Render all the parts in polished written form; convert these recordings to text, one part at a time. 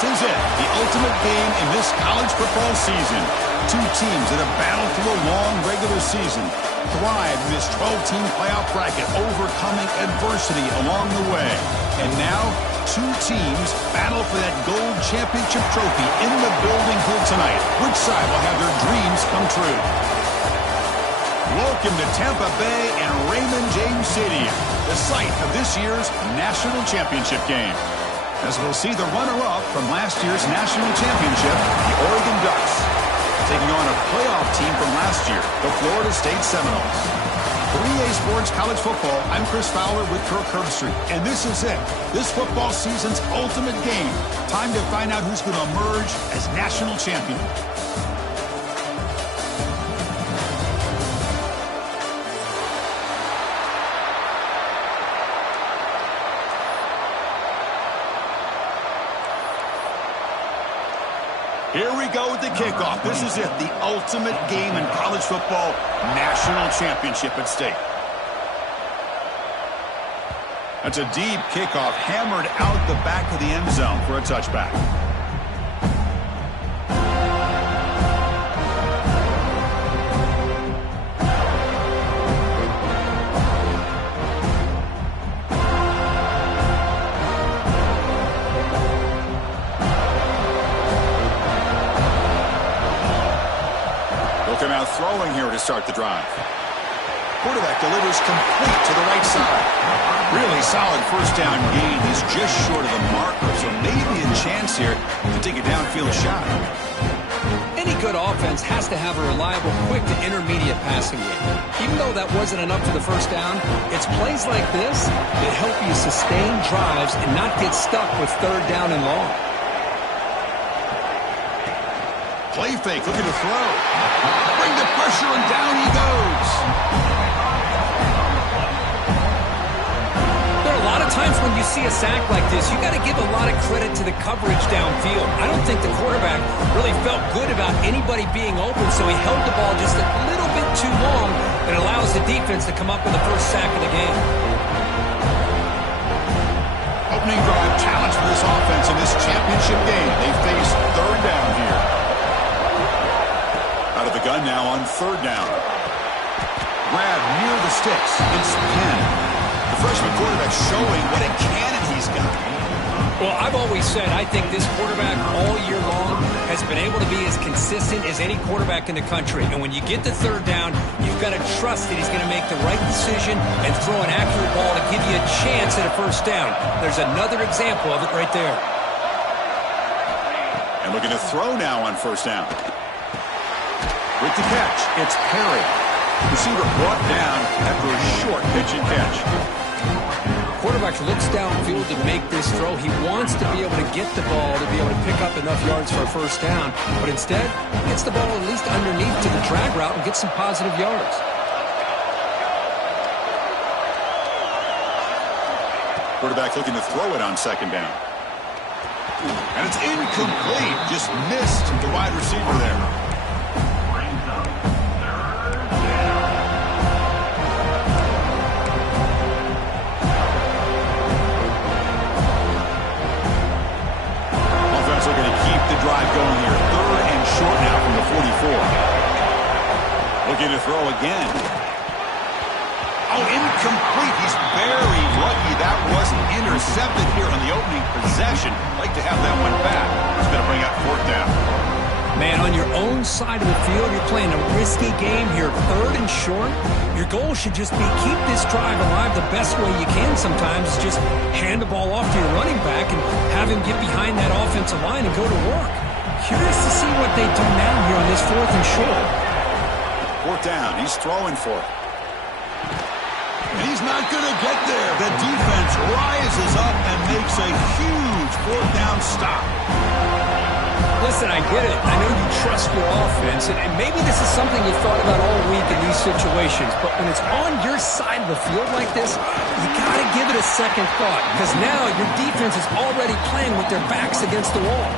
This is it, the ultimate game in this college football season. Two teams that have battled through a long regular season, thrived in this 12-team playoff bracket, overcoming adversity along the way. And now, two teams battle for that gold championship trophy in the building here tonight. Which side will have their dreams come true? Welcome to Tampa Bay and Raymond James Stadium, the site of this year's national championship game. As we'll see the runner-up from last year's national championship, the Oregon Ducks, taking on a playoff team from last year, the Florida State Seminoles. For EA Sports College Football, I'm Chris Fowler with Kirk Herbstreit, and this is it, this football season's ultimate game. Time to find out who's going to emerge as national champion. Here we go with the kickoff. This is it, the ultimate game in college football, national championship at stake. That's a deep kickoff, hammered out the back of the end zone for a touchback. Now throwing here to start the drive. Quarterback delivers complete to the right side. Really solid first down gain. He's just short of the marker, so maybe a chance here to take a downfield shot. Any good offense has to have a reliable, quick to intermediate passing game. Even though that wasn't enough for the first down, it's plays like this that help you sustain drives and not get stuck with third down and long. Play fake, looking to throw. Bring the pressure, and down he goes. There are a lot of times when you see a sack like this, you got to give a lot of credit to the coverage downfield. I don't think the quarterback really felt good about anybody being open, so he held the ball just a little bit too long and allows the defense to come up with the first sack of the game. Opening drive challenge for this offense in this championship game. They face third down here. Out of the gun now on third down. Grab near the sticks. It's Penn. The freshman quarterback showing what a cannon he's got. Well, I've always said I think this quarterback all year long has been able to be as consistent as any quarterback in the country. And when you get to third down, you've got to trust that he's going to make the right decision and throw an accurate ball to give you a chance at a first down. There's another example of it right there. And looking to throw now on first down. With the catch, it's Perry. Receiver brought down after a short pitch and catch. Quarterback looks downfield to make this throw. He wants to be able to get the ball to be able to pick up enough yards for a first down, but instead gets the ball at least underneath to the drag route and gets some positive yards. Quarterback looking to throw it on second down. And it's incomplete. Just missed the wide receiver there. Looking to keep the drive going here. Third and short now from the 44. Looking to throw again. Oh, incomplete. He's very lucky that wasn't intercepted here on the opening possession. Like to have that one back. He's going to bring up fourth down. Man, on your own side of the field, you're playing a risky game here. Third and short. Your goal should just be keep this drive alive the best way you can sometimes. Is just hand the ball off to your running back and have him get behind that offensive line and go to work. Curious to see what they do now here on this fourth and short. Fourth down. He's throwing for it. And he's not going to get there. The defense rises up and makes a huge fourth down stop. Listen, I get it. I know you trust your offense, and maybe this is something you thought about all week in these situations, but when it's on your side of the field like this, you got to give it a second thought, because now your defense is already playing with their backs against the wall.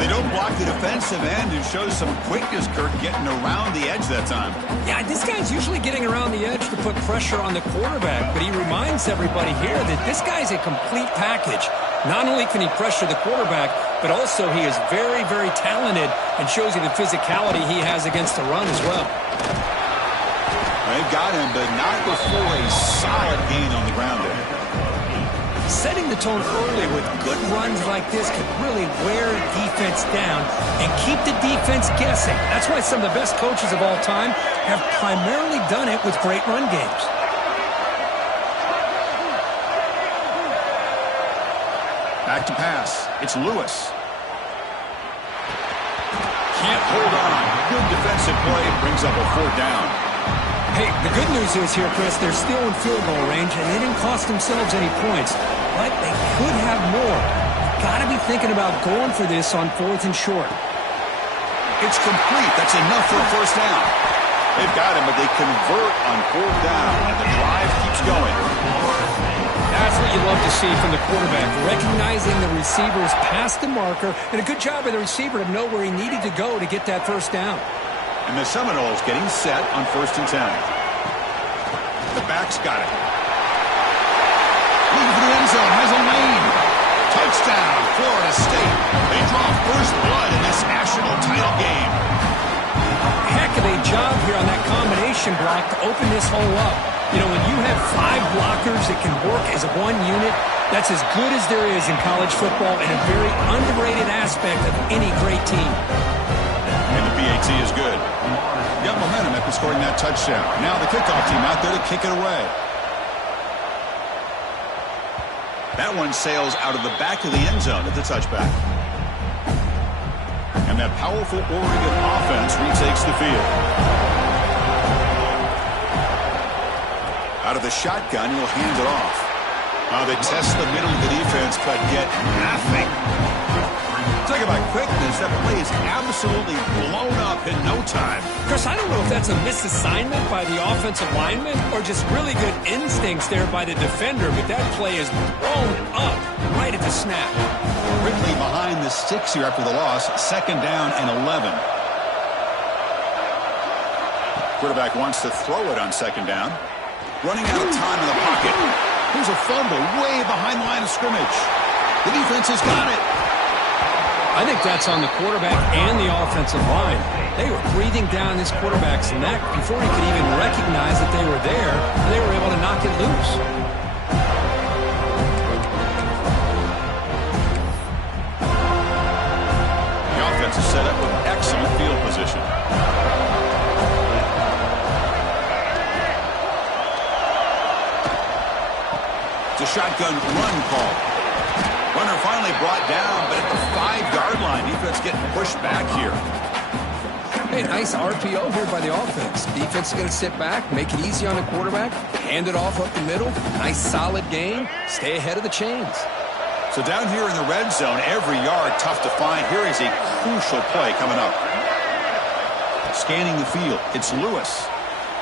They don't block the defensive end and show some quickness, Kirk, getting around the edge that time. Yeah, this guy's usually getting around the edge to put pressure on the quarterback, but he reminds everybody here that this guy's a complete package. Not only can he pressure the quarterback, but also he is very, very talented and shows you the physicality he has against the run as well. They've got him, but not before a solid gain on the ground there. Setting the tone early with good runs like this can really wear defense down and keep the defense guessing. That's why some of the best coaches of all time have primarily done it with great run games. Back to pass. It's Lewis. Can't hold on. Good defensive play. Brings up a 4th down. Hey, the good news is here, Chris, they're still in field goal range, and they didn't cost themselves any points. But they could have more. Got to be thinking about going for this on 4th and short. It's complete. That's enough for a 1st down. They've got him, but they convert on 4th down, and the drive keeps going. That's what you love to see from the quarterback, recognizing the receiver's past the marker, and a good job by the receiver to know where he needed to go to get that 1st down. And the Seminoles getting set on 1st and 10. The back's got it. Looking for the end zone, has a lane. Touchdown, Florida State. They draw first blood in this national title game. Heck of a job here on that combination block to open this hole up. You know, when you have 5 blockers that can work as one unit, that's as good as there is in college football and a very underrated aspect of any great team. And the PAT is good. Got momentum after scoring that touchdown. Now the kickoff team out there to kick it away. That one sails out of the back of the end zone at the touchback. And that powerful Oregon offense retakes the field. Out of the shotgun, he'll hand it off. They test the middle of the defense, but get nothing. Talk about quickness. That play is absolutely blown up in no time. Chris, I don't know if that's a misassignment by the offensive lineman or just really good instincts there by the defender, but that play is blown up right at the snap. Quickly behind the sticks here after the loss. 2nd down and 11. Quarterback wants to throw it on 2nd down. Running out of time in the pocket. Here's a fumble way behind the line of scrimmage. The defense has got it. I think that's on the quarterback and the offensive line. They were breathing down this quarterback's neck before he could even recognize that they were there, and they were able to knock it loose. The offense is set up with excellent field position. It's a shotgun run call. Runner finally brought down, but at the 5-yard line, defense getting pushed back here. Hey, nice RPO here by the offense. Defense is going to sit back, make it easy on the quarterback, hand it off up the middle. Nice solid game. Stay ahead of the chains. So down here in the red zone, every yard tough to find. Here is a crucial play coming up. Scanning the field, it's Lewis.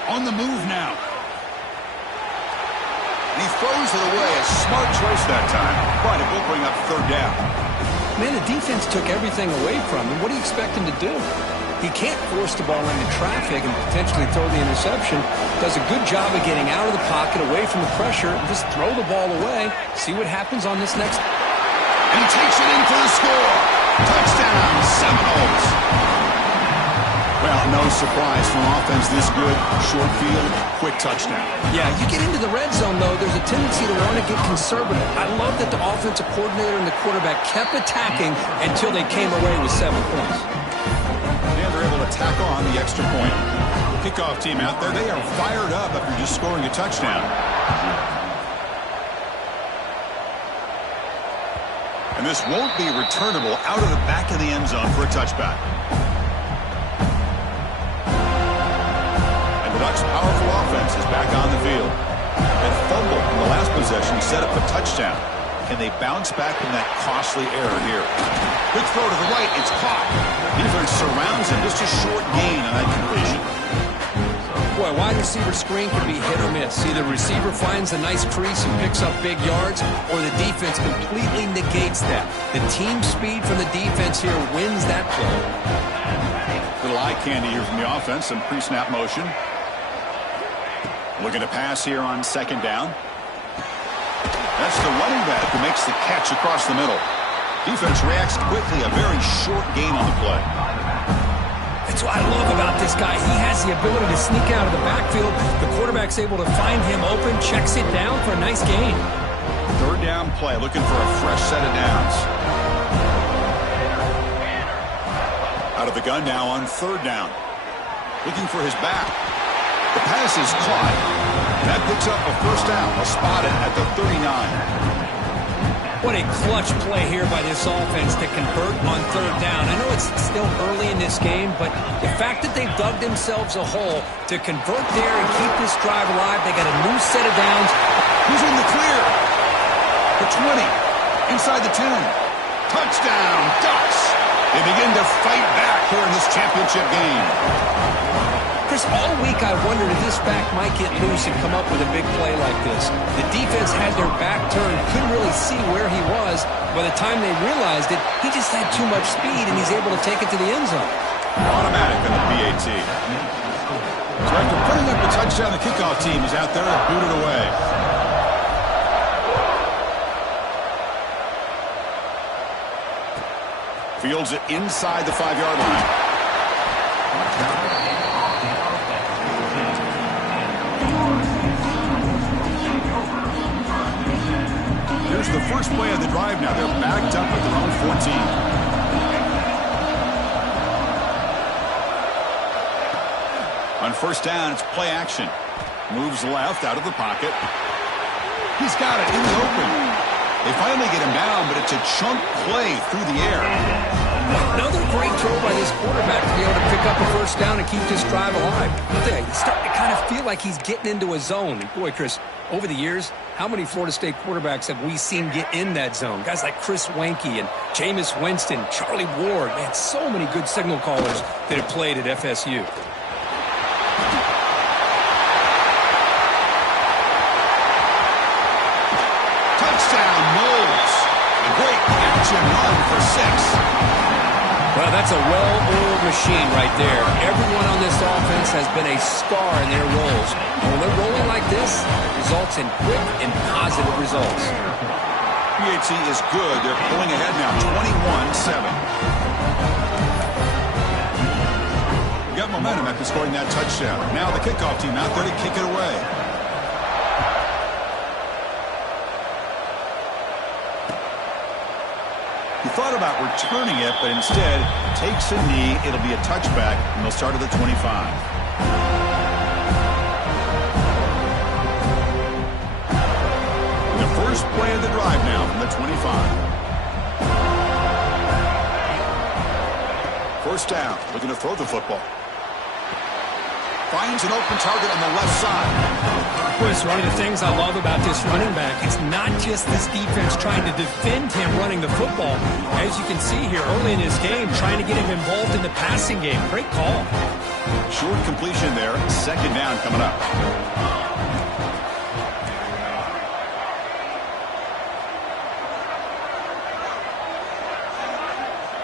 On the move now. And he throws it away. A smart choice that time, but it will bring up 3rd down. Man, the defense took everything away from him. What do you expect him to do? He can't force the ball into traffic and potentially throw the interception. Does a good job of getting out of the pocket, away from the pressure, and just throw the ball away. See what happens on this next. And he takes it in for the score. Touchdown, Seminoles. Well, no surprise from offense this good. Short field, quick touchdown. Yeah, you get into the red zone, though, there's a tendency to want to get conservative. I love that the offensive coordinator and the quarterback kept attacking until they came away with 7 points. And they're able to tack on the extra point. Kickoff team out there, they are fired up after just scoring a touchdown. And this won't be returnable out of the back of the end zone for a touchback. The Ducks' powerful offense is back on the field. That fumble in the last possession set up a touchdown. Can they bounce back from that costly error here? Quick throw to the right. It's caught. Defense surrounds him. Just a short gain on that completion. Boy, wide receiver screen can be hit or miss. Either receiver finds a nice crease and picks up big yards, or the defense completely negates that. The team speed from the defense here wins that play. Little eye candy here from the offense. Some pre-snap motion. Looking to pass here on 2nd down. That's the running back who makes the catch across the middle. Defense reacts quickly. A very short gain on the play. That's what I love about this guy. He has the ability to sneak out of the backfield. The quarterback's able to find him open, checks it down for a nice gain. Third down play, looking for a fresh set of downs. Out of the gun now on third down. Looking for his back. The pass is caught. That picks up a first down. A spot at the 39. What a clutch play here by this offense to convert on third down. I know it's still early in this game, but the fact that they've dug themselves a hole to convert there and keep this drive alive, they got a new set of downs. Who's in the clear? The 20. Inside the 10. Touchdown, Ducks. They begin to fight back here in this championship game. Chris, all week I wondered if this back might get loose and come up with a big play like this. The defense had their back turned, couldn't really see where he was. By the time they realized it, he just had too much speed, and he's able to take it to the end zone. Automatic on the PAT. So after putting up a touchdown, the kickoff team is out there and booted away. Fields it inside the 5-yard line. Here's the first play of the drive now. They're backed up at their own 14. On first down, it's play action. Moves left out of the pocket. He's got it in the open. They finally get him down, but it's a chunk play through the air. Another great throw by this quarterback to be able to pick up a first down and keep this drive alive. He's starting to kind of feel like he's getting into a zone. And boy, Chris, over the years, how many Florida State quarterbacks have we seen get in that zone? Guys like Chris Weinke and Jameis Winston, Charlie Ward. Man, so many good signal callers that have played at FSU. Run for 6. Well, that's a well-oiled machine right there. Everyone on this offense has been a star in their roles. And when they're rolling like this, it results in quick and positive results. PAT is good. They're pulling ahead now, 21-7. Got momentum after scoring that touchdown. Now the kickoff team out there to kick it away. He thought about returning it, but instead takes a knee. It'll be a touchback, and they'll start at the 25. The first play of the drive now from the 25. First down, looking to throw the football. Finds an open target on the left side. Chris, one of the things I love about this running back, it's not just this defense trying to defend him running the football. As you can see here early in his game, trying to get him involved in the passing game. Great call. Short completion there. Second down coming up.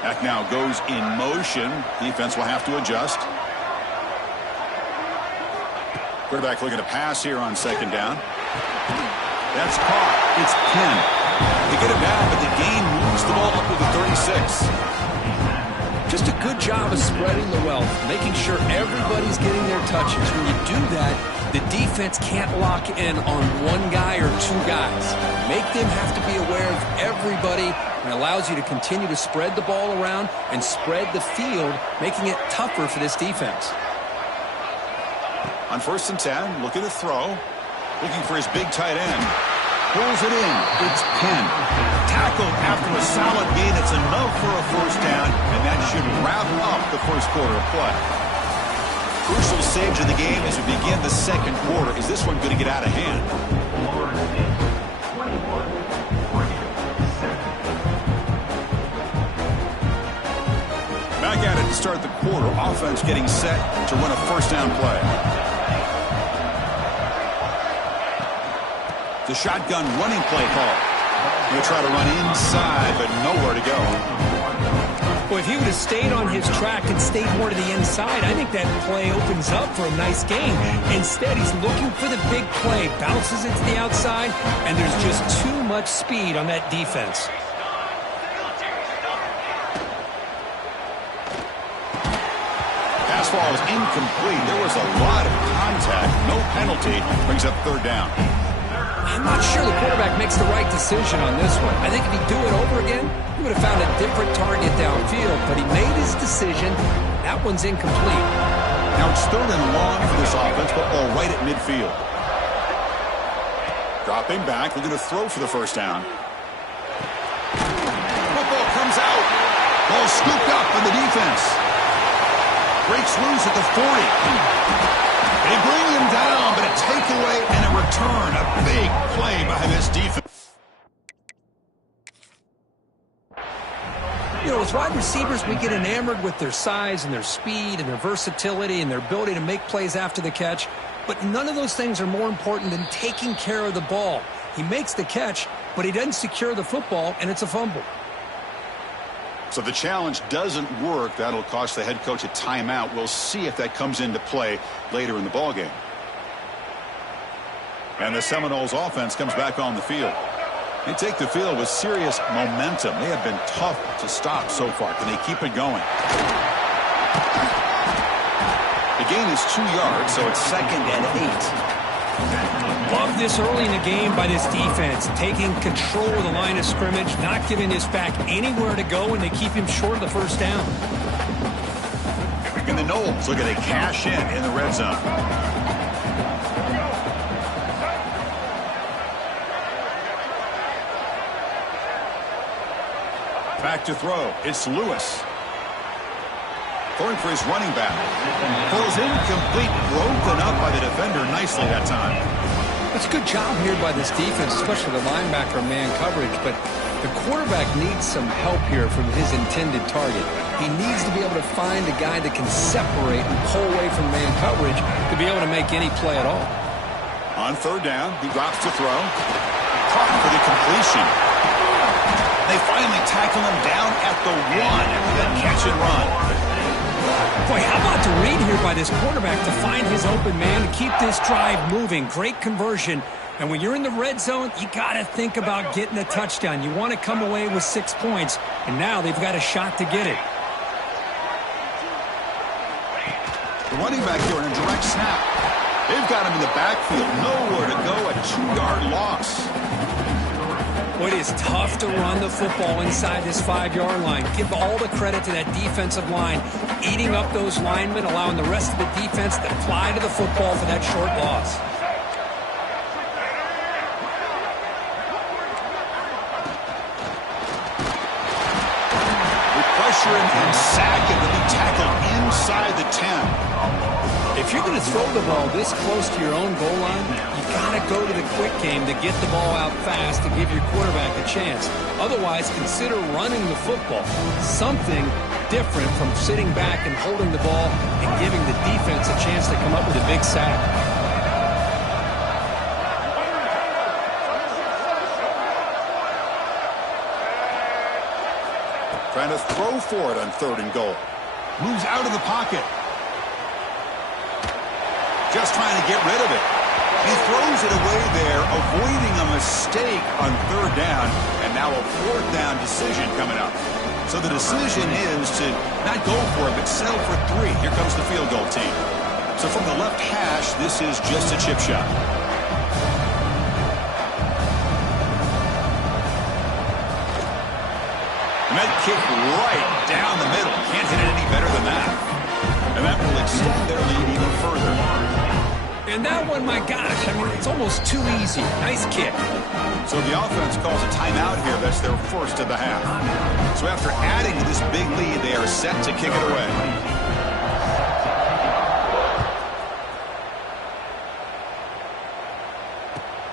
Back now goes in motion. Defense will have to adjust. Quarterback looking to pass here on second down. That's caught. It's Penn. They get him down, but the gain moves the ball up to the 36. Just a good job of spreading the wealth, making sure everybody's getting their touches. When you do that, the defense can't lock in on one guy or two guys. Make them have to be aware of everybody, and allows you to continue to spread the ball around and spread the field, making it tougher for this defense. On first and 10, looking to throw. Looking for his big tight end. Pulls it in. It's Penn. Tackled after a solid gain. It's enough for a first down, and that should wrap up the first quarter of play. Crucial stage of the game as we begin the second quarter. Is this one going to get out of hand? Back at it to start the quarter. Offense getting set to run a first down play. The shotgun running play call. He'll try to run inside, but nowhere to go. Well, if he would have stayed on his track and stayed more to the inside, I think that play opens up for a nice game. Instead, he's looking for the big play, bounces it to the outside, and there's just too much speed on that defense. Pass ball is incomplete. There was a lot of contact. No penalty. Brings up third down. I'm not sure the quarterback makes the right decision on this one. I think if he'd do it over again, he would have found a different target downfield, but he made his decision. That one's incomplete. Now it's third and long for this offense, but all right at midfield. Dropping back, looking to throw for the first down. Football comes out. Ball scooped up in the defense. Breaks loose at the 40. They bring him down, but a takeaway and a return. A big play by this defense. You know, as wide receivers, we get enamored with their size and their speed and their versatility and their ability to make plays after the catch. But none of those things are more important than taking care of the ball. He makes the catch, but he doesn't secure the football, and it's a fumble. So the challenge doesn't work. That'll cost the head coach a timeout. We'll see if that comes into play later in the ballgame. And the Seminoles offense comes back on the field. They take the field with serious momentum. They have been tough to stop so far. Can they keep it going? The gain is 2 yards, so it's 2nd and 8. Love this early in the game by this defense, taking control of the line of scrimmage, not giving this back anywhere to go, and they keep him short of the first down. And the Noles look at a cash in the red zone. Back to throw. It's Lewis. Going for his running back. Pulls incomplete, broken up by the defender nicely that time. It's a good job here by this defense, especially the linebacker man coverage, but the quarterback needs some help here from his intended target. He needs to be able to find a guy that can separate and pull away from man coverage to be able to make any play at all. On third down, he drops to throw. Caught for the completion. They finally tackle him down at the 1 after that catch and run. Boy, how about the read here by this quarterback to find his open man to keep this drive moving. Great conversion. And when you're in the red zone, you got to think about getting a touchdown. You want to come away with 6 points, and now they've got a shot to get it. The running back here in a direct snap. They've got him in the backfield. Nowhere to go. A 2-yard loss. Well, it is tough to run the football inside this 5-yard line. Give all the credit to that defensive line, eating up those linemen, allowing the rest of the defense to fly to the football for that short loss. We pressure him and sack him, and be tackled inside the 10. If you're going to throw the ball this close to your own goal line, you got to go to the quick game to get the ball out fast to give your quarterback a chance. Otherwise, consider running the football. Something different from sitting back and holding the ball and giving the defense a chance to come up with a big sack. Trying to throw for it on 3rd and goal. Moves out of the pocket. Just trying to get rid of it. He throws it away there, avoiding a mistake on 3rd down, and now a 4th down decision coming up. So the decision is to not go for it, but settle for 3. Here comes the field goal team. So from the left hash, this is just a chip shot. And that kick right down the middle. Can't hit it any better than that. And that will extend their lead even further. And that one, my gosh, I mean, it's almost too easy. Nice kick. So the offense calls a timeout here. That's their first of the half. So after adding to this big lead, they are set to kick it away.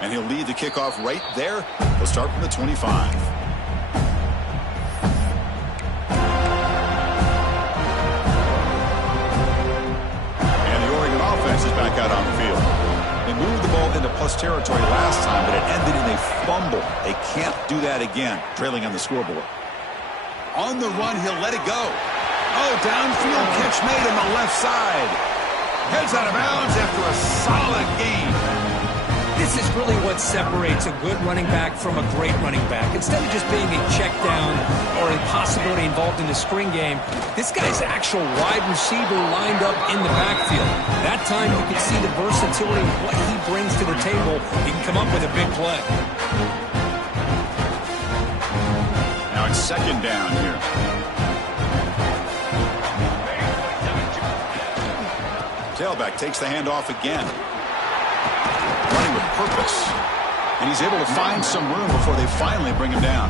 And he'll lead the kickoff right there. He'll start from the 25. Is back out on the field. They moved the ball into plus territory last time, but it ended in a fumble. They can't do that again, trailing on the scoreboard. On the run, he'll let it go. Oh, downfield catch made on the left side. Heads out of bounds after a solid gain. This is really what separates a good running back from a great running back. Instead of just being a check down or a possibility involved in the screen game, this guy's actual wide receiver lined up in the backfield. That time you can see the versatility of what he brings to the table. He can come up with a big play. Now it's second down here. Tailback takes the handoff again. Running with purpose. And he's able to find some room before they finally bring him down.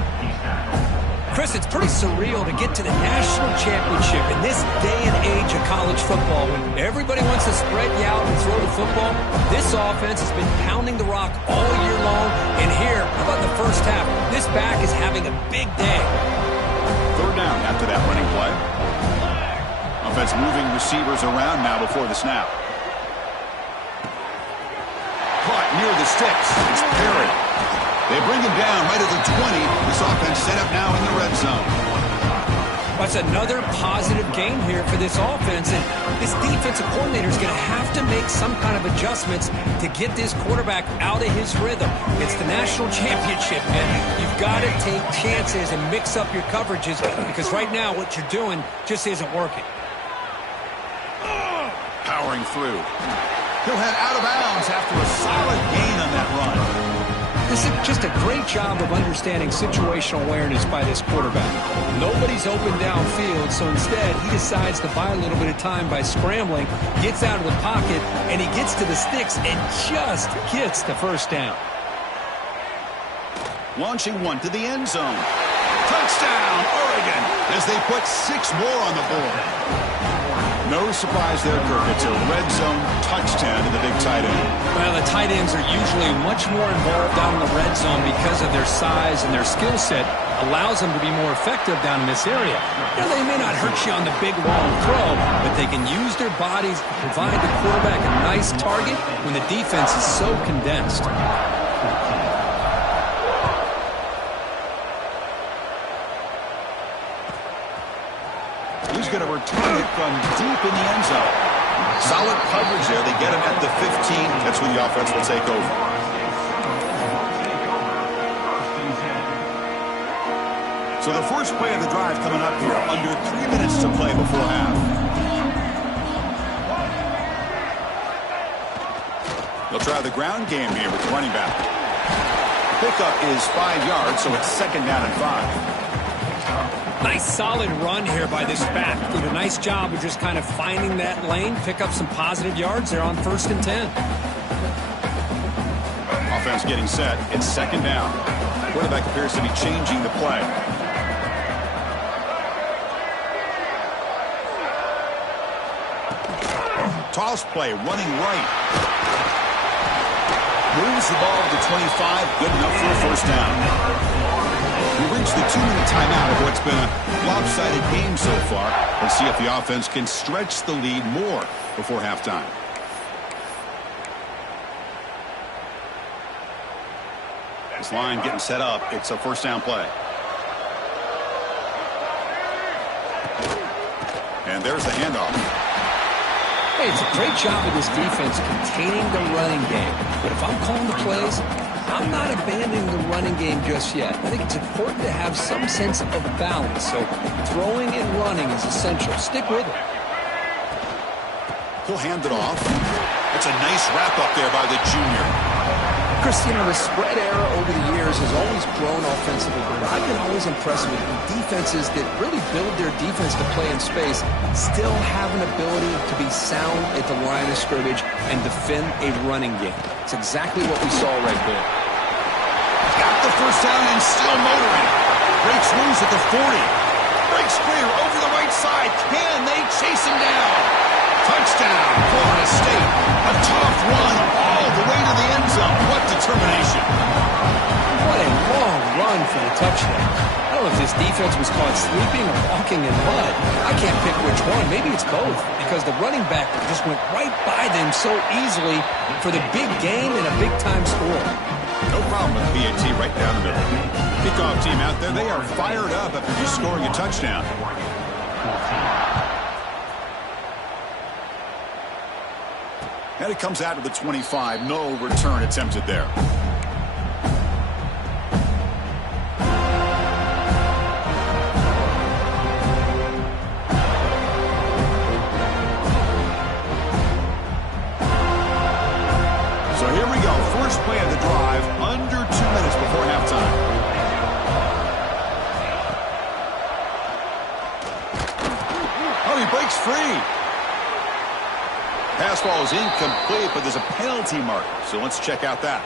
Chris, it's pretty surreal to get to the national championship in this day and age of college football when everybody wants to spread you out and throw the football. This offense has been pounding the rock all year long. And here, how about the first half? This back is having a big day. Third down after that running play. Offense moving receivers around now before the snap. Caught near the sticks. It's Perry. They bring him down right at the 20. This offense set up now in the red zone. That's another positive game here for this offense. And this defensive coordinator is going to have to make some kind of adjustments to get this quarterback out of his rhythm. It's the national championship, man. You've got to take chances and mix up your coverages because right now what you're doing just isn't working. Powering through. He'll head out of bounds after a solid gain on that run. This is just a great job of understanding situational awareness by this quarterback. Nobody's open downfield, so instead he decides to buy a little bit of time by scrambling, gets out of the pocket, and he gets to the sticks and just gets the first down. Launching one to the end zone. Touchdown, Oregon, as they put 6 more on the board. No surprise there, Kirk. It's a red zone touchdown to the big tight end. Well, the tight ends are usually much more involved down in the red zone because of their size and their skill set allows them to be more effective down in this area. Now, they may not hurt you on the big, long throw, but they can use their bodies to provide the quarterback a nice target when the defense is so condensed. He's going to return it from deep in the end zone. Solid coverage there. They get him at the 15. That's when the offense will take over. So the first play of the drive coming up here. Under 3 minutes to play before half. They'll try the ground game here with the running back. Pickup is 5 yards, so it's second down and 5. Nice solid run here by this back. Did a nice job of just kind of finding that lane, pick up some positive yards there on 1st and 10. Offense getting set. It's second down. Quarterback appears to be changing the play. Toss play, running right. Moves the ball to the 25. Good enough for a first down. We reached the 2-minute timeout of what's been a lopsided game so far. Let's see if the offense can stretch the lead more before halftime. This line getting set up. It's a first down play. And there's the handoff. Hey, it's a great job of this defense containing the running game. But if I'm calling the plays, I'm not abandoning the running game just yet. I think it's important to have some sense of balance. So throwing and running is essential. Stick with it. He'll hand it off. It's a nice wrap up there by the junior. Chris, you know, the spread era over the years has always grown offensively, but I've been always impressed with defenses that really build their defense to play in space, still have an ability to be sound at the line of scrimmage and defend a running game. It's exactly what we saw right there. Got the first down and still motoring. Breaks loose at the 40. Breaks clear over the right side. Can they chase him down? Touchdown, Florida State. A tough run all the way to the end zone. What determination. What a long run for the touchdown. I don't know if this defense was caught sleeping or walking in mud. I can't pick which one. Maybe it's both because the running back just went right by them so easily for the big game and a big-time score. No problem with BAT right down the middle. Kickoff team out there, they are fired up after just scoring a touchdown. And it comes out to the 25. No return attempted there. So here we go. First play of the drive, under 2 minutes before halftime. Oh, he breaks free. Pass ball is incomplete, but there's a penalty marker, so let's check out that.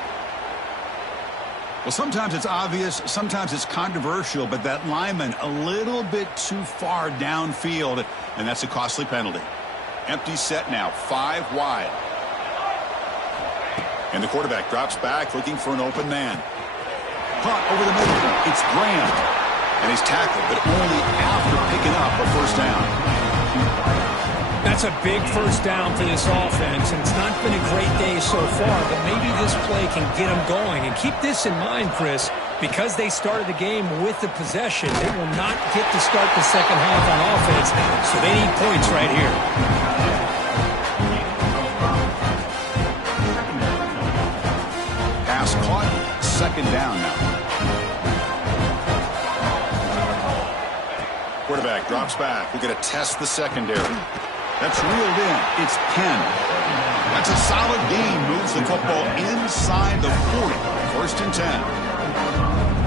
Well, sometimes it's obvious, sometimes it's controversial, but that lineman a little bit too far downfield, and that's a costly penalty. Empty set now, 5 wide. And the quarterback drops back, looking for an open man. Caught over the middle. It's Graham. And he's tackled, but only after picking up a first down. That's a big first down for this offense, and it's not been a great day so far, but maybe this play can get them going. And keep this in mind, Chris, because they started the game with the possession, they will not get to start the second half on offense, so they need points right here. Pass caught, second down now. Quarterback drops back. We're going to test the secondary. That's reeled in. It's Penn. That's a solid gain. Moves the football inside the 40. First and 10.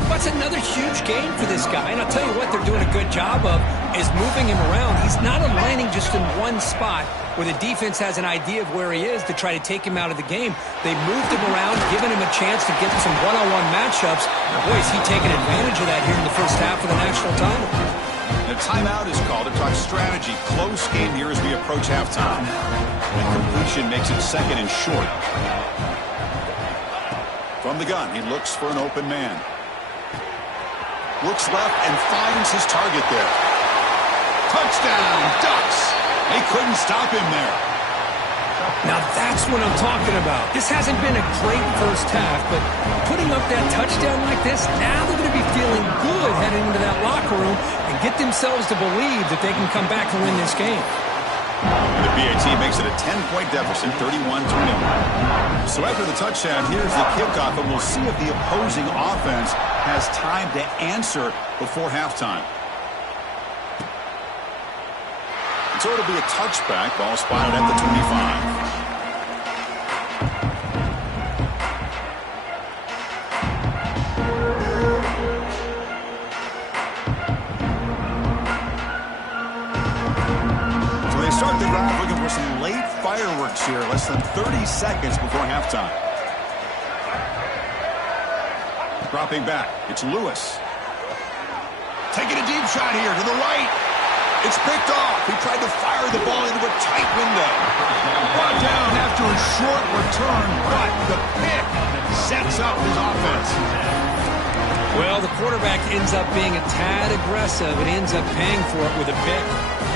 That's another huge game for this guy. And I'll tell you what they're doing a good job of is moving him around. He's not aligning just in one spot where the defense has an idea of where he is to try to take him out of the game. They moved him around, giving him a chance to get some one-on-one matchups. Boy, is he taking advantage of that here in the first half of the national title. The timeout is called to talk strategy. Close game here as we approach halftime. And completion makes it second and short. From the gun, he looks for an open man. Looks left and finds his target there. Touchdown, Ducks. They couldn't stop him there. Now that's what I'm talking about. This hasn't been a great first half, but putting up that touchdown like this, now they're going to be feeling good heading into that locker room and get themselves to believe that they can come back and win this game. And the BAT makes it a 10-point deficit, 31-21. So after the touchdown, here's the kickoff, and we'll see if the opposing offense has time to answer before halftime. So it'll be a touchback. Ball spotted at the 25. So they start the drive looking for some late fireworks here. Less than 30 seconds before halftime. Dropping back. It's Lewis. Taking a deep shot here to the right. It's picked off. He tried to fire the ball into a tight window. Brought down after a short return, but the pick sets up his offense. Well, the quarterback ends up being a tad aggressive and ends up paying for it with a pick.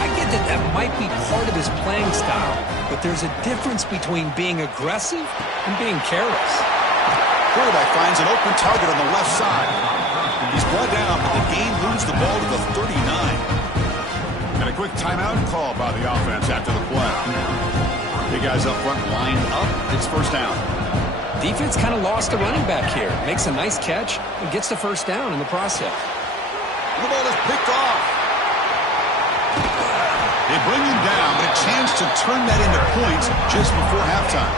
I get that that might be part of his playing style, but there's a difference between being aggressive and being careless. Quarterback finds an open target on the left side. He's brought down, but the game moves the ball to the 39. And a quick timeout call by the offense after the play. Big guys up front lined up. It's first down. Defense kind of lost a running back here. Makes a nice catch and gets the first down in the process. The ball is picked off. They bring him down, but a chance to turn that into points just before halftime.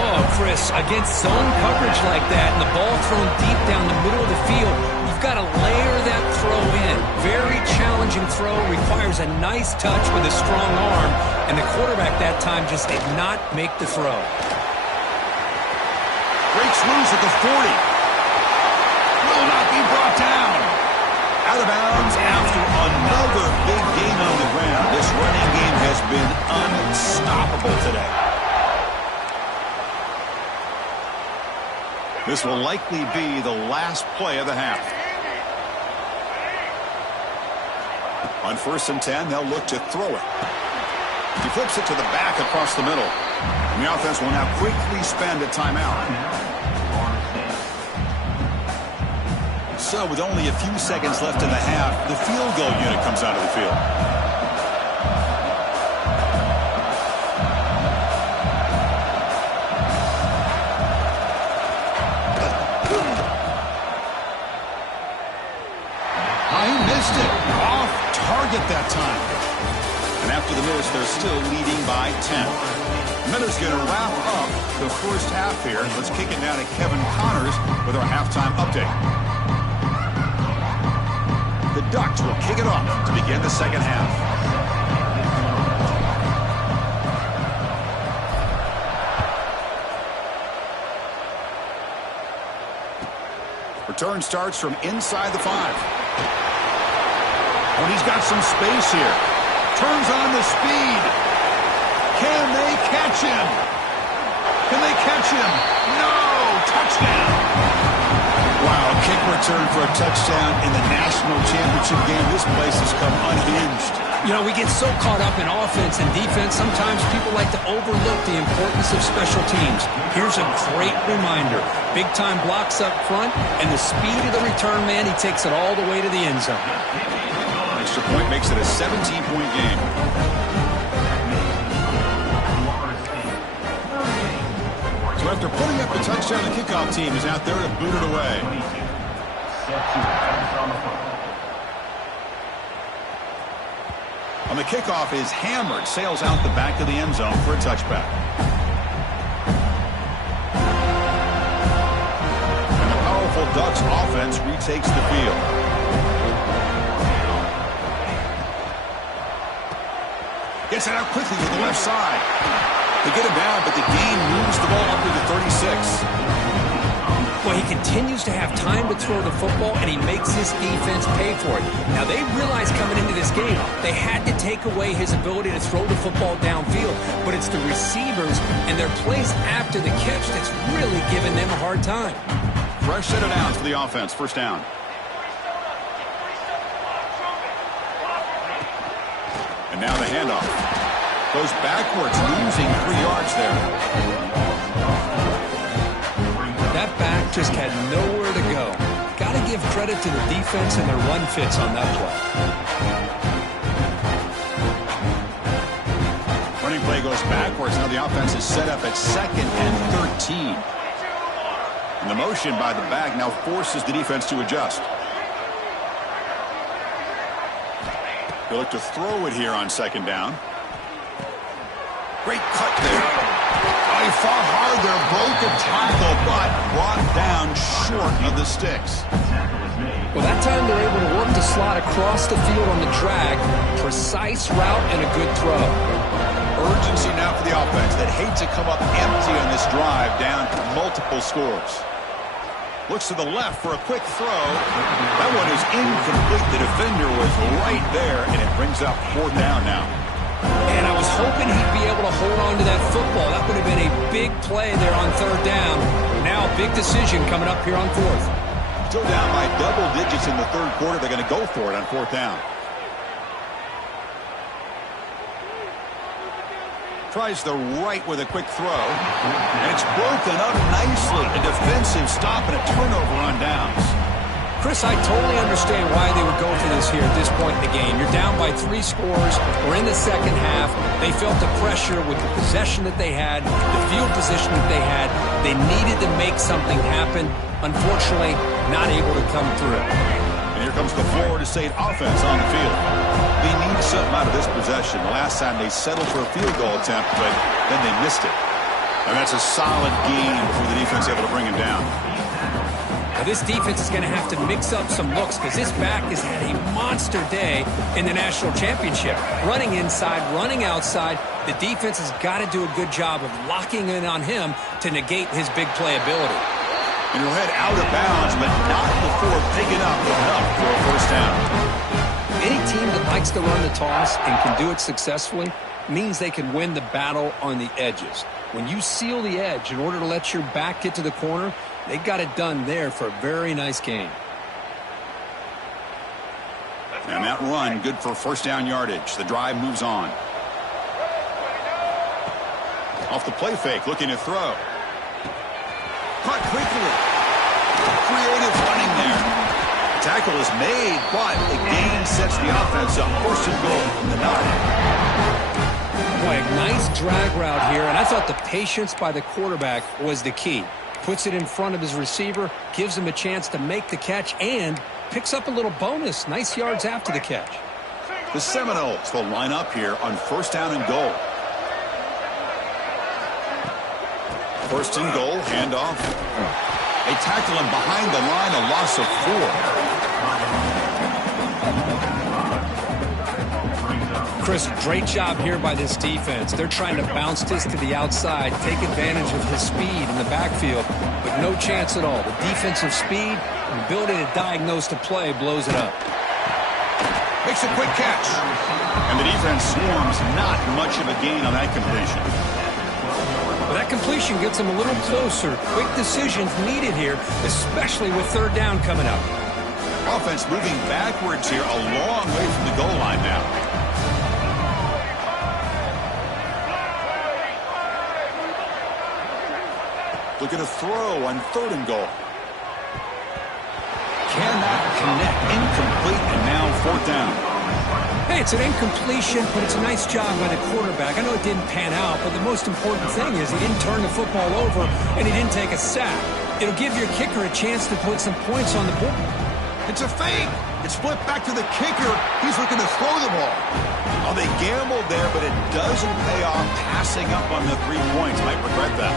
Oh, Chris, against zone coverage like that and the ball thrown deep down the middle of the field, you've got to layer that throw in. Very challenging throw, requires a nice touch with a strong arm, and the quarterback that time just did not make the throw. Breaks loose at the 40. Will not be brought down. Out of bounds after another big game on the ground. This running game has been unstoppable today. This will likely be the last play of the half. On 1st and 10, they'll look to throw it. He flips it to the back across the middle. And the offense will now quickly spend a timeout. so, with only a few seconds left in the half, the field goal unit comes out of the field. He missed it. Off target that time. And after the miss, they're still leading by 10. Miller's going to wrap up the first half here. Let's kick it down to Kevin Connors with our halftime update. The Ducks will kick it off to begin the second half. Return starts from inside the 5. Oh, he's got some space here. Turns on the speed. Can they catch him? Can they catch him? No! Touchdown! Wow, kick return for a touchdown in the national championship game. This place has come unhinged. You know, we get so caught up in offense and defense, sometimes people like to overlook the importance of special teams. Here's a great reminder. Big-time blocks up front, and the speed of the return man, he takes it all the way to the end zone. Extra point makes it a 17-point game. So after putting up the touchdown, the kickoff team is out there to boot it away. On the kickoff is hammered, sails out the back of the end zone for a touchback. And the powerful Ducks offense retakes the field. Gets it out quickly to the left side. They get him down, but the gain moves the ball up to the 36. Well, he continues to have time to throw the football, and he makes his defense pay for it. Now, they realized coming into this game, they had to take away his ability to throw the football downfield. But it's the receivers and their plays after the catch that's really giving them a hard time. Fresh set of downs for the offense. First down. And now the handoff. Goes backwards, losing 3 yards there. That back just had nowhere to go. Got to give credit to the defense and their run fits on that play. Running play goes backwards. Now the offense is set up at 2nd and 13. And the motion by the back now forces the defense to adjust. They look to throw it here on 2nd down. Great cut there. Oh, he fought hard there, broke the tackle, but brought down short of the sticks. Well, that time they're able to work the slot across the field on the drag. Precise route and a good throw. Urgency now for the offense that hates to come up empty on this drive, down multiple scores. Looks to the left for a quick throw. That one is incomplete. The defender was right there, and it brings up 4th down now. And I was hoping he'd be able to hold on to that football. That would have been a big play there on 3rd down. Now a big decision coming up here on 4th. Still down by double digits in the 3rd quarter. They're going to go for it on 4th down. Tries the right with a quick throw. And it's broken up nicely. A defensive stop and a turnover on downs. Chris, I totally understand why they would go for this here at this point in the game. You're down by 3 scores. We're in the second half. They felt the pressure with the possession that they had, the field position that they had. They needed to make something happen. Unfortunately, not able to come through. And here comes the Florida State offense on the field. They need something out of this possession. The last time they settled for a field goal attempt, but then they missed it. And that's a solid game before the defense able to bring him down. Now, this defense is going to have to mix up some looks because this back has had a monster day in the national championship. Running inside, running outside. The defense has got to do a good job of locking in on him to negate his big play ability. And he'll head out of bounds, but not before picking up enough for a 1st down. Any team that likes to run the toss and can do it successfully means they can win the battle on the edges. When you seal the edge in order to let your back get to the corner, they got it done there for a very nice gain. And that run, good for 1st down yardage. The drive moves on. Off the play fake, looking to throw. Caught quickly. Creative running there. tackle is made, but the gain sets the offense up. First and goal from the 9. Boy, a nice drag route here, and I thought the patience by the quarterback was the key. Puts it in front of his receiver, gives him a chance to make the catch, and picks up a little bonus. Nice yards after the catch. The Seminoles will line up here on first down and goal. First and goal, handoff. They tackle him behind the line, a loss of 4. Chris, great job here by this defense. They're trying to bounce this to the outside, take advantage of his speed in the backfield, but no chance at all. The defensive speed and ability to diagnose the play blows it up. Makes a quick catch. And the defense swarms, not much of a gain on that completion. But that completion gets him a little closer. Quick decisions needed here, especially with third down coming up. Offense moving backwards here, a long way from the goal line now. Looking to throw on third and goal. Cannot connect. Incomplete, and now fourth down. Hey, it's an incompletion, but it's a nice job by the quarterback. I know it didn't pan out, but the most important thing is he didn't turn the football over and he didn't take a sack. It'll give your kicker a chance to put some points on the board. It's a fake. It's flipped back to the kicker. He's looking to throw the ball. Oh, they gambled there, but it doesn't pay off. Passing up on the 3 points. Might regret that.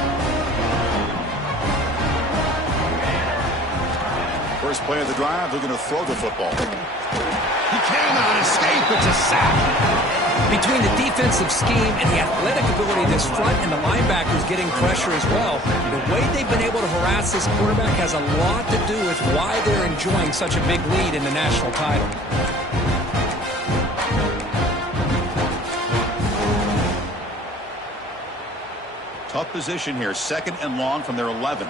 First play of the drive, looking to throw the football. He cannot escape. It's a sack. Between the defensive scheme and the athletic ability of this front and the linebackers getting pressure as well, the way they've been able to harass this quarterback has a lot to do with why they're enjoying such a big lead in the national title. Tough position here. Second and long from their 11.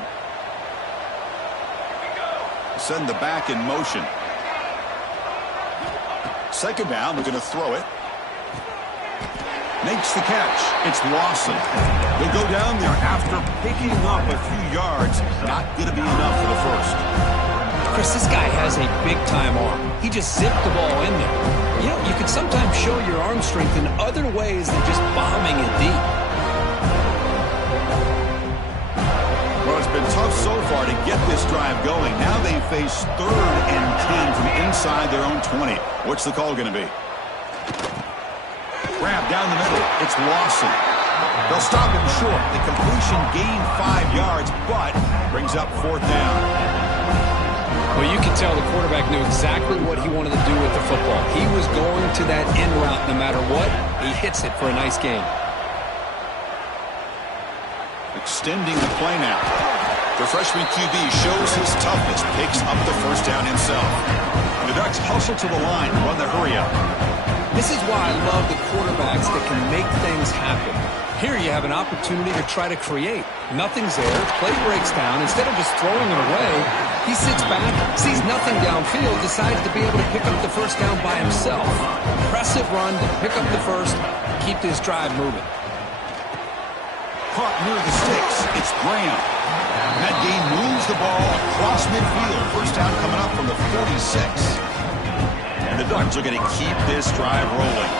Send the back in motion. Second down, they're going to throw it. Makes the catch. It's Lawson. He'll go down there after picking up a few yards. Not going to be enough for the first. Chris, this guy has a big-time arm. He just zipped the ball in there. You know, you can sometimes show your arm strength in other ways than just bombing it deep. Well, it's been tough so far to get this drive going. Now they face 3rd and 10 from inside their own 20. What's the call going to be? Grab down the middle. It's Lawson. They'll stop him short. The completion gained 5 yards, but brings up fourth down. Well, you can tell the quarterback knew exactly what he wanted to do with the football. He was going to that in route no matter what. He hits it for a nice gain. Extending the play now. The freshman QB shows his toughness, picks up the first down himself. And the Ducks hustle to the line, run the hurry up. This is why I love the quarterbacks that can make things happen. Here you have an opportunity to try to create. Nothing's there. Play breaks down. Instead of just throwing it away, he sits back, sees nothing downfield, decides to be able to pick up the first down by himself. Impressive run to pick up the first, keep this drive moving. Caught near the sticks. It's Graham. And that game moves the ball across midfield. First down coming up from the 46. And the Ducks are going to keep this drive rolling.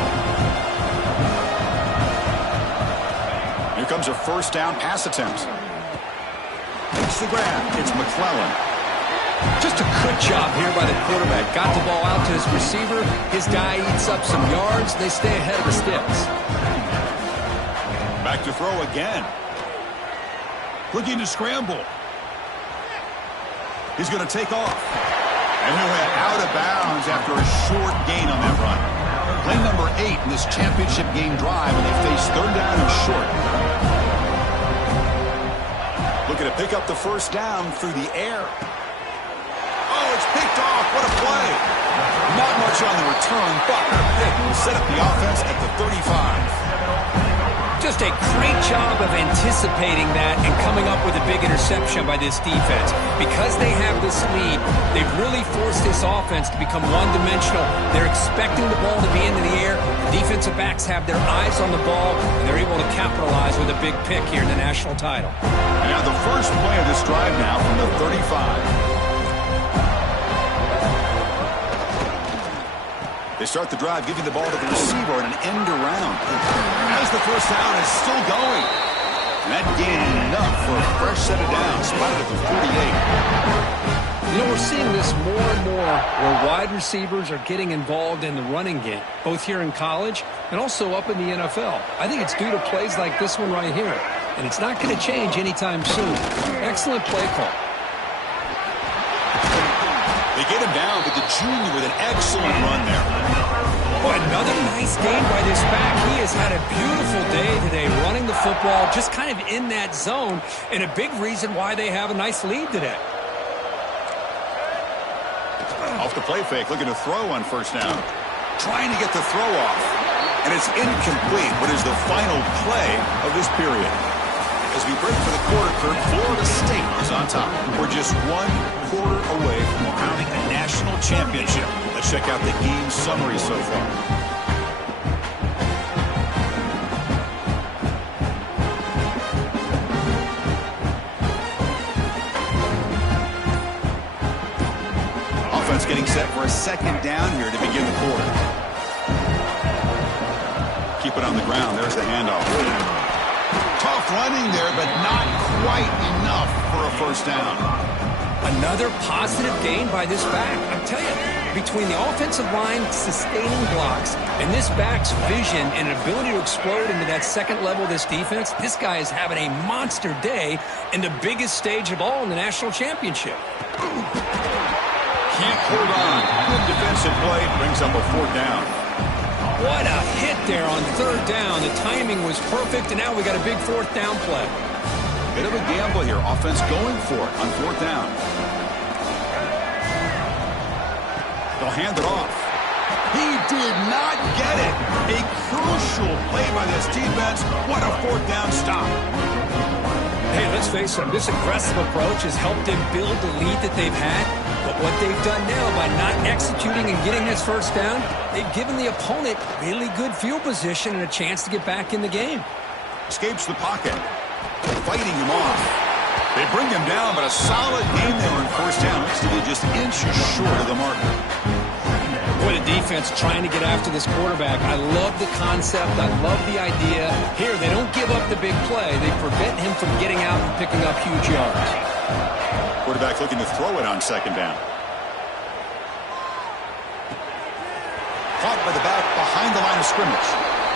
Here comes a first down pass attempt. Makes the grab. It's McClellan. Just a good job here by the quarterback. Got the ball out to his receiver. His guy eats up some yards. They stay ahead of the sticks. Back to throw again. Looking to scramble. He's going to take off. And he'll head out of bounds after a short gain on that run. Play number 8 in this championship game drive, and they face third down and short. Looking to pick up the first down through the air. Oh, it's picked off. What a play. Not much on the return, but a pick will set up the offense at the 35. Just a great job of anticipating that and coming up with a big interception by this defense. Because they have this lead, they've really forced this offense to become one-dimensional. They're expecting the ball to be into the air. The defensive backs have their eyes on the ball, and they're able to capitalize with a big pick here in the national title. And now the first play of this drive now from the 35. start the drive, giving the ball to the receiver in an end around. As the first down is still going. And that gained enough for a fresh set of downs, spotted at the 48. You know, we're seeing this more and more where wide receivers are getting involved in the running game, both here in college and also up in the NFL. I think it's due to plays like this one right here, and it's not going to change anytime soon. Excellent play call. They get him down, but the junior with an excellent run there. Boy, another nice game by this back. He has had a beautiful day today running the football, just kind of in that zone, and a big reason why they have a nice lead today. Off the play fake, looking to throw on first down. Trying to get the throw off. And it's incomplete. What is the final play of this period? As we break for the quarter, Kirk, Florida State is on top. We're just 1 quarter away from crowning a national championship. Let's check out the game summary so far. Getting set for a second down here to begin the quarter. Keep it on the ground. There's the handoff. Tough running there, but not quite enough for a first down. Another positive gain by this back. I'm telling you, between the offensive line sustaining blocks and this back's vision and ability to explode into that second level of this defense, this guy is having a monster day in the biggest stage of all in the national championship. Can't hold on. Good defensive play. Brings up a fourth down. What a hit there on third down. The timing was perfect, and now we got a big fourth down play. Bit of a gamble here. Offense going for it on fourth down. They'll hand it off. He did not get it. A crucial play by this defense. What a fourth down stop. Hey, let's face it. This aggressive approach has helped them build the lead that they've had. But what they've done now by not executing and getting this first down, they've given the opponent really good field position and a chance to get back in the game. Escapes the pocket. Fighting him off. They bring him down, but a solid game there on first down. Looks to be just inches short of the marker. Boy, the defense trying to get after this quarterback. I love the concept. I love the idea. Here, they don't give up the big play. They prevent him from getting out and picking up huge yards. Quarterback looking to throw it on second down. Caught by the back behind the line of scrimmage.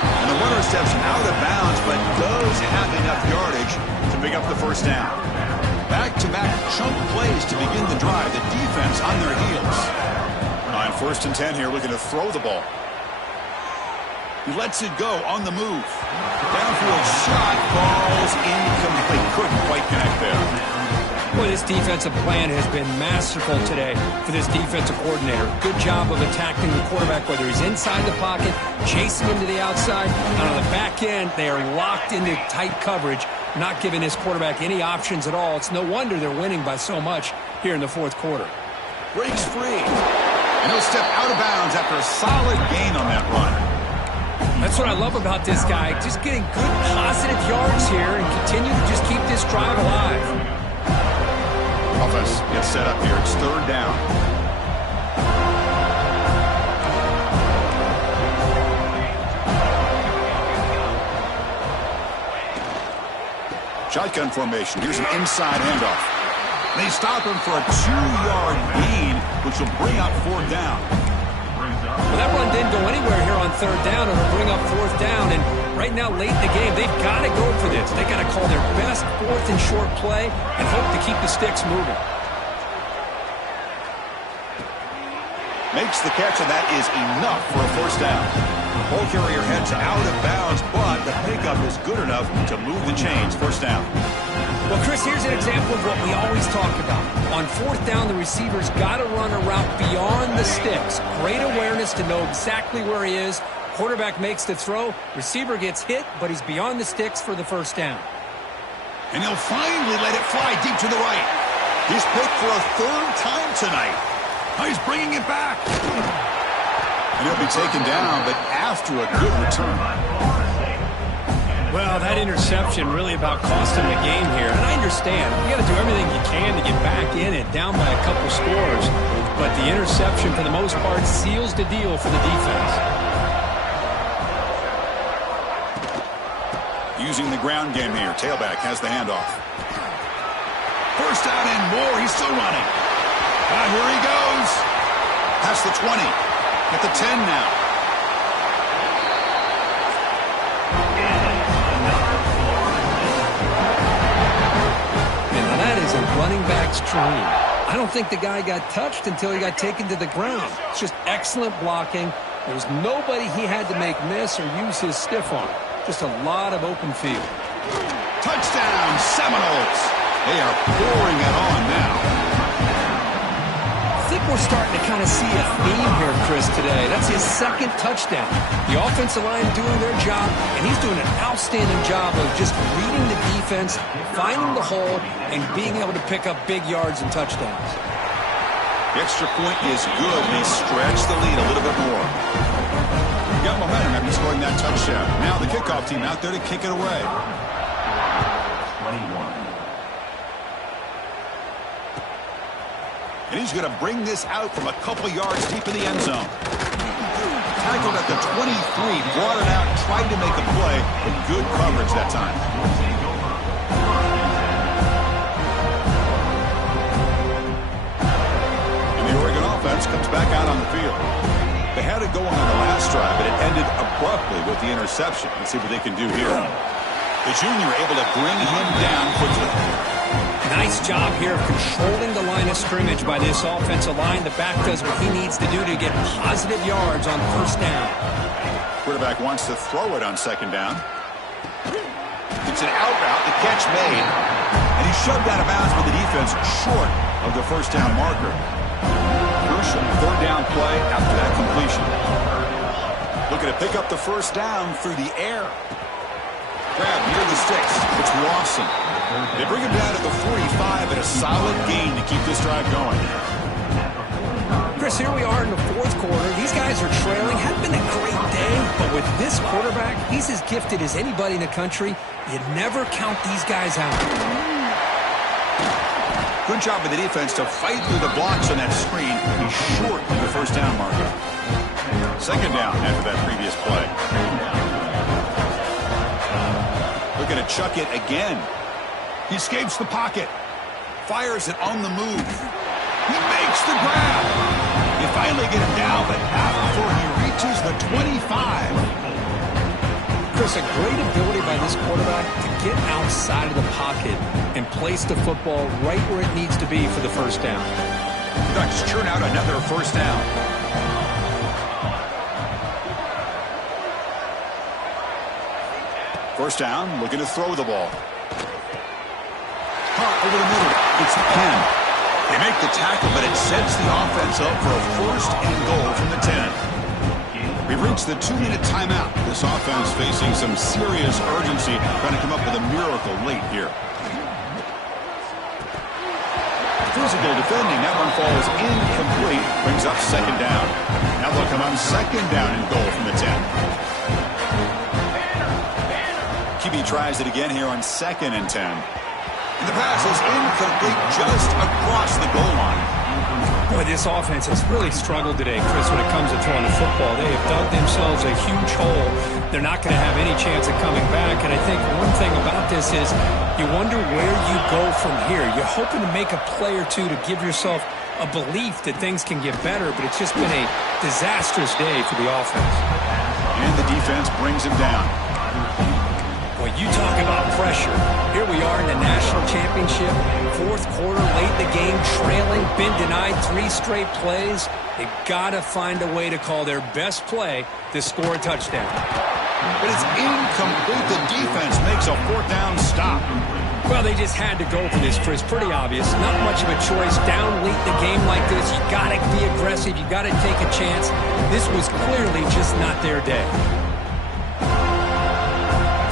And the runner steps out of bounds, but does have enough yardage to pick up the first down. Back-to-back chunk plays to begin the drive. The defense on their heels. On first and 10 here, looking to throw the ball. He lets it go on the move. Downfield shot, falls incomplete. Couldn't quite connect there. Boy, this defensive plan has been masterful today for this defensive coordinator. Good job of attacking the quarterback, whether he's inside the pocket, chasing him to the outside, and on the back end, they are locked into tight coverage, not giving this quarterback any options at all. It's no wonder they're winning by so much here in the fourth quarter. Breaks free. And he'll step out of bounds after a solid gain on that run. That's what I love about this guy. Just getting good, positive yards here and continue to just keep this drive alive. Offense gets set up here. It's third down. Shotgun formation. Here's an inside handoff. They stop him for a 2-yard gain, which will bring up fourth down. Well, that run didn't go anywhere here on third down. It'll bring up fourth down. And right now, late in the game, they've got to go for this. They've got to call their best fourth and short play and hope to keep the sticks moving. Makes the catch, and that is enough for a first down. Ball carrier heads out of bounds, but the pickup is good enough to move the chains. First down. Well, Chris, here's an example of what we always talk about. On fourth down, the receiver's got to run a route beyond the sticks. Great awareness to know exactly where he is. Quarterback makes the throw. Receiver gets hit, but he's beyond the sticks for the first down. And he'll finally let it fly deep to the right. He's picked for a third time tonight. Oh, he's bringing it back. And he'll be taken down, but after a good return. Well, that interception really about cost him the game here. And I understand. You got to do everything you can to get back in it, down by a couple scores. But the interception, for the most part, seals the deal for the defense. Using the ground game here. Tailback has the handoff. First down and more. He's still running. Here he goes. Past the 20. At the 10 now. And now that is a running back's dream. I don't think the guy got touched until he got taken to the ground. It's just excellent blocking. There was nobody he had to make miss or use his stiff arm. Just a lot of open field. Touchdown, Seminoles. They are pouring it on now. I think we're starting to kind of see a theme here, Chris, today. That's his second touchdown. The offensive line doing their job, and he's doing an outstanding job of just reading the defense, finding the hole, and being able to pick up big yards and touchdowns. The extra point is good. They stretch the lead a little bit more. Got momentum after scoring that touchdown. Now the kickoff team out there to kick it away. 21. And he's going to bring this out from a couple yards deep in the end zone. Tackled at the 23, brought it out, tried to make a play, but good coverage that time. And the Oregon offense comes back out on the field. They had it going on the last drive, but it ended abruptly with the interception. Let's see what they can do here. The junior able to bring him down quickly. Nice job here of controlling the line of scrimmage by this offensive line. The back does what he needs to do to get positive yards on first down. Quarterback wants to throw it on second down. It's an out route, the catch made. And he shoved out of bounds with the defense short of the first down marker. Crucial third down play after that completion. Looking to pick up the first down through the air. Grab near the sticks. It's Lawson. They bring him down to the 45 and a solid gain to keep this drive going. Chris, here we are in the fourth quarter. These guys are trailing. Hadn't been a great day, but with this quarterback, he's as gifted as anybody in the country. You never count these guys out. Good job of the defense to fight through the blocks on that screen. He's short of the first down marker. Second down after that previous play. Looking to chuck it again. He escapes the pocket. Fires it on the move. He makes the grab. You finally get him down, but not before he reaches the 25. Chris, a great ability by this quarterback to get outside of the pocket and place the football right where it needs to be for the first down. Ducks churn out another first down. First down, looking to throw the ball. Caught over the middle. It's Penn. They make the tackle, but it sets the offense up for a first and goal from the 10. We've reached the 2-minute timeout. This offense facing some serious urgency, trying to come up with a miracle late here. Physical defending. That one falls incomplete. Brings up second down. Now they'll come on second down and goal from the 10. QB tries it again here on second and 10. And the pass is incomplete just across the goal line. Boy, this offense has really struggled today, Chris, when it comes to throwing the football. They have dug themselves a huge hole. They're not going to have any chance of coming back. And I think one thing about this is you wonder where you go from here. You're hoping to make a play or two to give yourself a belief that things can get better, but it's just been a disastrous day for the offense. And the defense brings him down. Well, you talk about pressure. Here we are in the national championship, fourth quarter, late in the game, trailing, been denied 3 straight plays. They've got to find a way to call their best play to score a touchdown. But it's incomplete. The defense makes a fourth down stop. Well, they just had to go for this, Chris. Pretty obvious. Not much of a choice. Down late in the game like this, you got to be aggressive. You got to take a chance. This was clearly just not their day.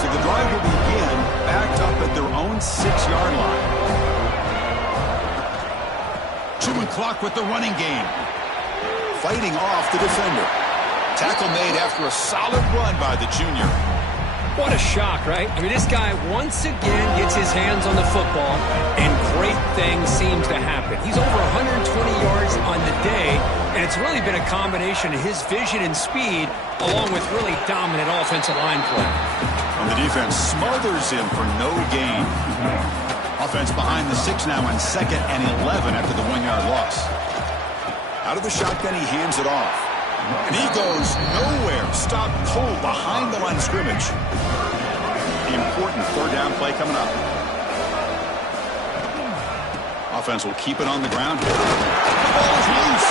The drive will begin backed up at their own 6-yard line. Chewing clock with the running game. Fighting off the defender. Tackle made after a solid run by the junior. What a shock, right? I mean, this guy once again gets his hands on the football, and great things seem to happen. He's over 120 yards on the day, and it's really been a combination of his vision and speed, along with really dominant offensive line play. And the defense smothers him for no gain. Offense behind the 6 now on 2nd and 11 after the 1-yard loss. Out of the shotgun, he hands it off. And he goes nowhere. Stop cold behind the line of scrimmage. The important 3rd down play coming up. Offense will keep it on the ground here. The ball is loose.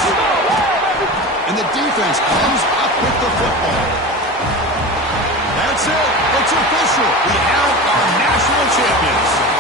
And the defense comes up with the football. That's it. It's official. We have our national champions.